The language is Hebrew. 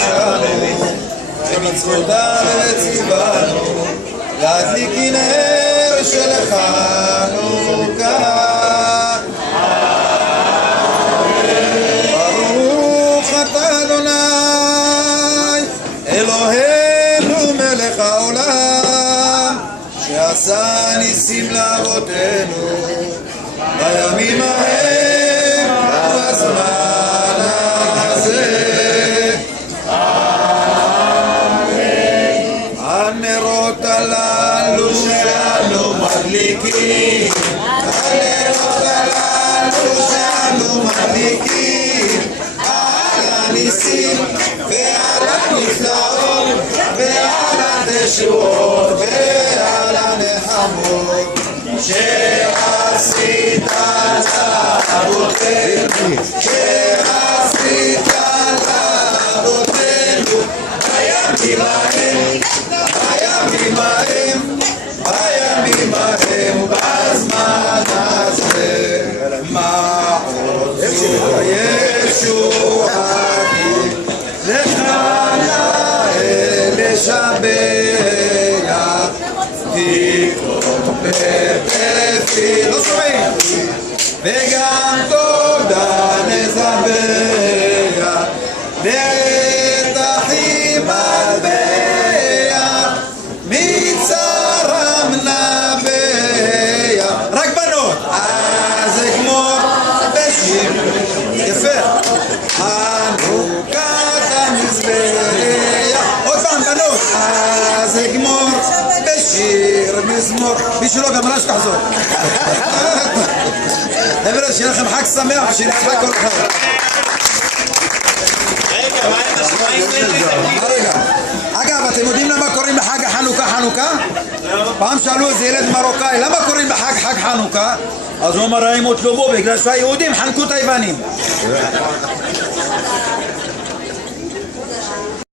קידשנו, במצוותיו ציוונו, להדליק נר של חנוכה. ברוך אתה אדוני, אלוהינו מלך העולם, שעשה ניסים לאבותינו, בימים ההם ובזמן הזה. הנרות הללו שאנו מדליקים, הנרות הללו שאנו מדליקים, על הניסים ועל הנפלאות ועל התשועות ועל הנחמות שעשית לאבותינו, שעשית לאבותינו בימים ההם, בימים ההם, בימים ההם ובזמן הזה. מעוז ישועתי לך נאה לשבח, תקרוב בטפי לא שומעים, וגם תודה נזבח, בטחים מטבח, מצרם נבח. רק בנות, אז אגמור בשיר יפה, חנוכת המזבח. עוד פעם בנות, אז אגמור בשיר מזמור. מי שלא גמרה שתחזור. חבר'ה, שיהיה לכם חג שמח, שנצחק כל אחד. רגע, אגב, אתם יודעים למה קוראים בחג החנוכה חנוכה? פעם שאלו איזה ילד מרוקאי, למה קוראים בחג חג חנוכה? אז הוא אמר, האם הוטלו בו בגלל שהיהודים חנקו את היוונים.